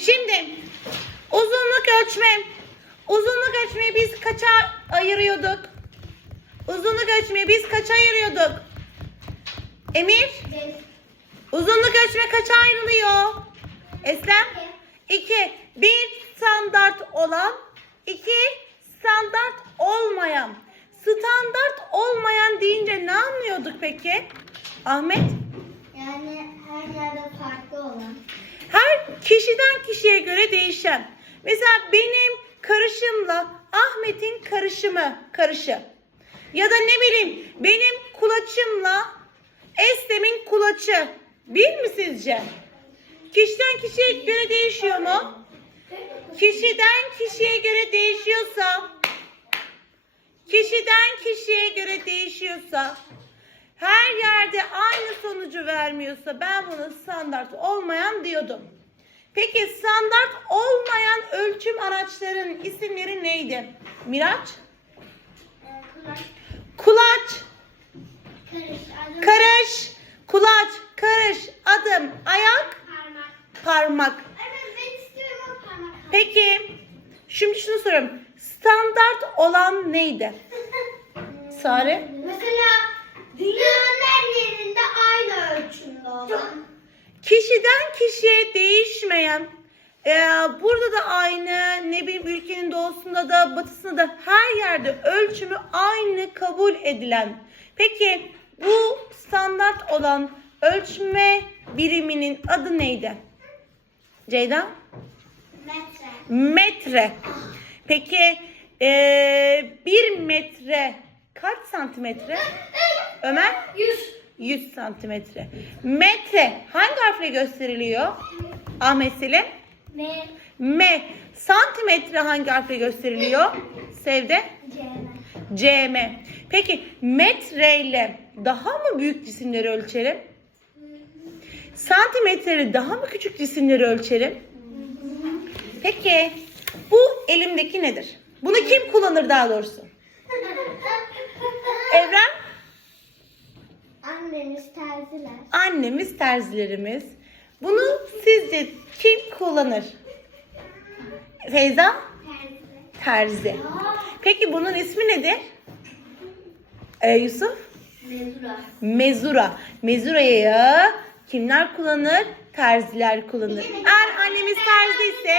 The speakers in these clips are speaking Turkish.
Şimdi uzunluk ölçme. Uzunluk ölçmeyi biz kaça ayırıyorduk? Uzunluk ölçmeyi biz kaça ayırıyorduk? Emir? Uzunluk ölçme kaça ayrılıyor? Eslem? 2. Bir standart olan, iki standart olmayan. Standart olmayan deyince ne anlıyorduk peki? Ahmet? Yani her yerde farklı olan. Her kişiden kişiye göre değişen. Mesela benim karışımla Ahmet'in karışımı karışı. Ya da ne bileyim benim kulaçımla Eslem'in kulaçı. Bir mi sizce? Kişiden kişiye göre değişiyor mu? Kişiden kişiye göre değişiyorsa kişiden kişiye göre değişiyorsa her yerde aynı sonucu vermiyorsa ben bunu standart olmayan diyordum. Peki standart olmayan ölçüm araçlarının isimleri neydi? Miraç? Kulak, Kulaç, karış, adım, karış, kulaç, karış, adım, ayak, parmak. parmak. Evet ben istiyorum o parmak. Peki şimdi şunu soruyorum. Standart olan neydi? Sare? Dünyanın her yerinde aynı ölçümde olan. Kişiden kişiye değişmeyen, e, burada da aynı, ne bileyim ülkenin doğusunda da batısında da her yerde ölçümü aynı kabul edilen. Peki bu standart olan ölçme biriminin adı neydi? Ceyda? Metre. Metre. Peki e, bir metre kaç santimetre? Ömer? Yüz. 100 santimetre. Metre hangi harfle gösteriliyor? Ahmet Selim. Me. M. Santimetre hangi harfle gösteriliyor? Sevde. Cm. CM. Peki metre ile daha mı büyük cisimleri ölçerim? Santimetre daha mı küçük cisimleri ölçerim? Peki bu elimdeki nedir? Bunu kim kullanır daha doğrusu? Evren? Annemiz terziler. Annemiz terzilerimiz. Bunu sizce kim kullanır? Feyza? Terzi. Terzi. Peki bunun ismi nedir? Ee, Yusuf? Mezura. Mezura. Mezurayı kimler kullanır? Terziler kullanır. Eğer annemiz terzi ise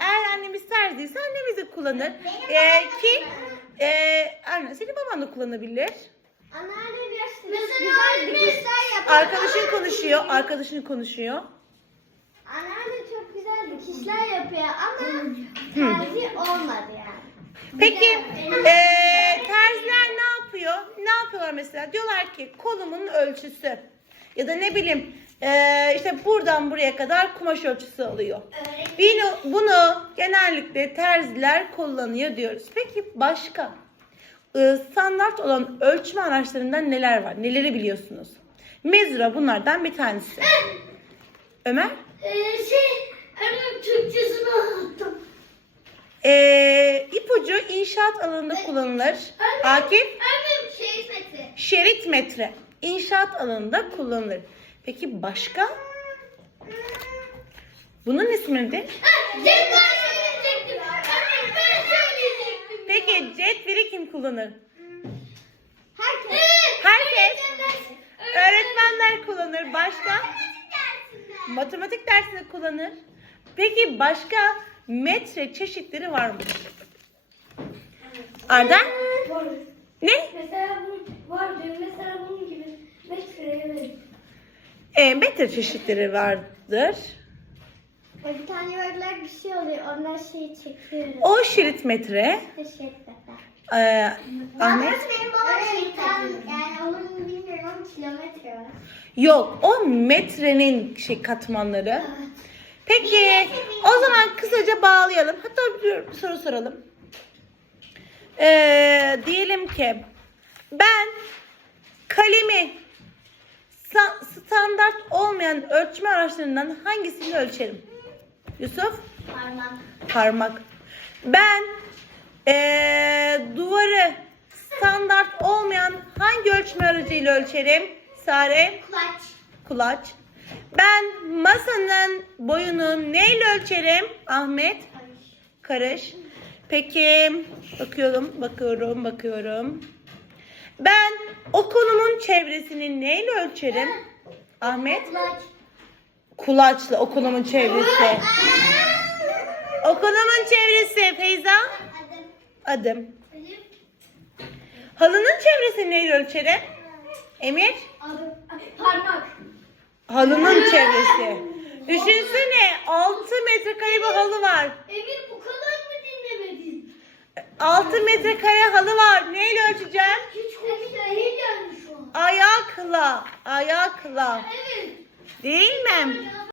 eğer annemiz terzi ise annemiz de kullanır. Ee, ki e, anne, senin baban da kullanabilir. Anneannem yaşlı. Mesela öğretmenler yapar. Arkadaşın konuşuyor. Arkadaşın konuşuyor. Anneanne çok güzel dikişler yapıyor ama terzi olmadı yani. Peki eee terziler ne yapıyor? Ne yapıyorlar mesela? Diyorlar ki kolumun ölçüsü ya da ne bileyim eee, işte buradan buraya kadar kumaş ölçüsü alıyor. Bunu, bunu genellikle terziler kullanıyor diyoruz. Peki başka eee, standart olan ölçme araçlarından neler var? Neleri biliyorsunuz? Mezura bunlardan bir tanesi. Ömer? Ee, şey, annem Türkçesini unuttum. Eee ipucu inşaat alanında kullanılır. Akif? Annem şey metre. Şerit metre inşaat alanında kullanılır. Peki başka? Bunun ismi nedir? Peki cetveli kim kullanır? Herkes. Herkes. Öğretmenler kullanır. Başka? Matematik dersinde kullanır. Peki başka metre çeşitleri var mı? Arda? Ne? Mesela bu var diyor. Mesela bunun gibi metreye verir. E, metre çeşitleri vardır. Bir tane yuvarlak bir şey oluyor. Onlar şeyi çekiyoruz. O şerit metre. Teşekkürler. Ee, Ahmet? benim babam şeytan yani onun bilmiyorum ama kilometre var. Yok, o metrenin şey katmanları. Peki, o zaman kısaca bağlayalım. Hatta bir soru soralım. Ee, diyelim ki ben kalemi olmayan ölçme araçlarından hangisini ölçerim? Yusuf? Parmak. Parmak. Ben ee, duvarı standart olmayan hangi ölçme aracıyla ölçerim? Sare? Kulaç. Kulaç. Ben masanın boyunu neyle ölçerim Ahmet? Karış. Peki bakıyorum, bakıyorum, bakıyorum. Ben okulumun çevresini neyle ölçerim? Ahmet? Kulaçla okulumun çevresi. Okulumun çevresi Feyza? Adım. Halının çevresini neyle ölçerim? Emir? Parmak. Halının çevresi. Düşünsene 6 metrekare bir halı var. Emir bu kadar mı dinlemedin? 6 metrekare halı var. Neyle ölçeceğim? Hiç şu an. Ayakla. Ayakla. Evet. Değil mi?